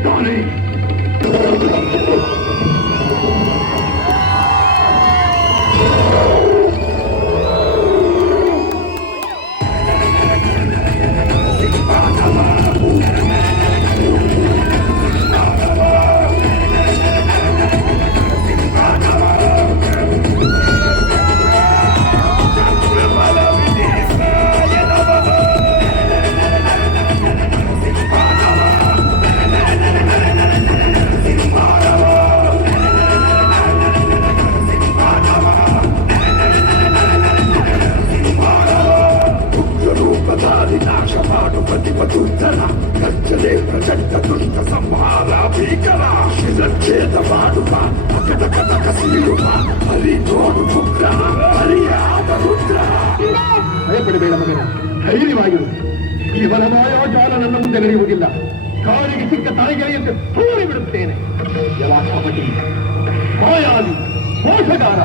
ಬರುತ್ತಾನೆ. ಗರ್ಜನೆ ಪ್ರಚಂಡ ದುಷ್ಟ ಸಂಹಾರ ಭೀಕರ ಶಿರಚ್ಛೇದ ಮಾಡುವ ಅಕಟಕಟಕ ಸೀಳುವ ಹರಿ ತೋಡು ಉಗ್ರ ಹರಿಯಾದ ರುದ್ರ. ಭಯಪಡಬೇಡ ಮಗನ, ಧೈರ್ಯವಾಗಿರು. ಇವನ ಮಾಯಾಜಾಲ ನನ್ನ ಮುಂದೆ ನಡೆಯುವುದಿಲ್ಲ. ಕಾಲಿಗೆ ಸಿಕ್ಕ ತಾಯಿಗೆರೆಯಂತೆ ತೂರಿ ಬಿಡುತ್ತೇನೆ. ಎಲ್ಲ ಕಪಟಿ, ಮಾಯಾವಿ, ಮೋಸಗಾರ,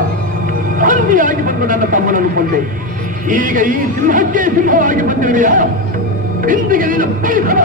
ಶಾಂತಿಯಾಗಿ ಬಂದು ನನ್ನ ತಮ್ಮನನ್ನು ಕೊಂದೆ. ಈಗ ಈ ಸಿಂಹಕ್ಕೆ ಸಿಂಹವಾಗಿ ಬಂದಿರುವೆಯಾ? ಇಂದಿಗೆ ನಿನ್ನ ಪರಿಸರ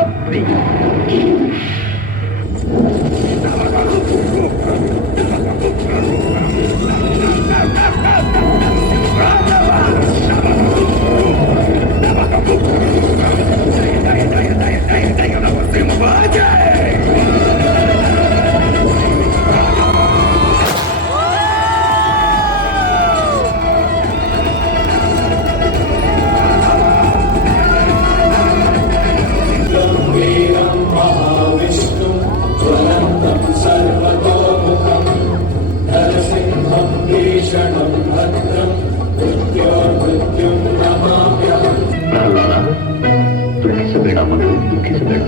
ದುಃಖಿಸಬೇಡ ಮಗು, ದುಃಖಿಸಬೇಡ.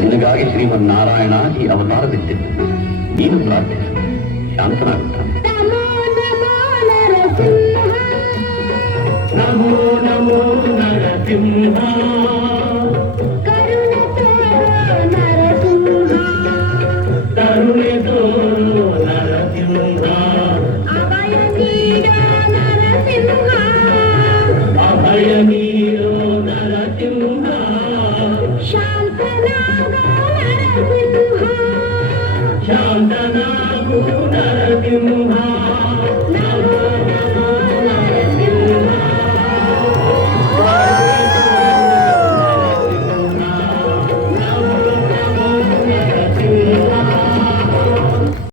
ನಿನಗಾಗಿ ಶ್ರೀಮನ್ನಾರಾಯಣ ಈ ಅವತಾರವಿದ್ದಿದ್ದು. ನೀನು ಪ್ರಾರ್ಥಿಸು, ಶಾಂತನಾಗುತ್ತಾನೆ. ನಮೋ ನಮೋ ನರಸಿಂಹ, ಕರುಣೆ ತೋರು ನರಸಿಂಹ, ಅಭಯ ನೀರೋ ನರಸಿಂಹ, ಶಾಂತನಾಗೋ ನರಸಿಂಹ.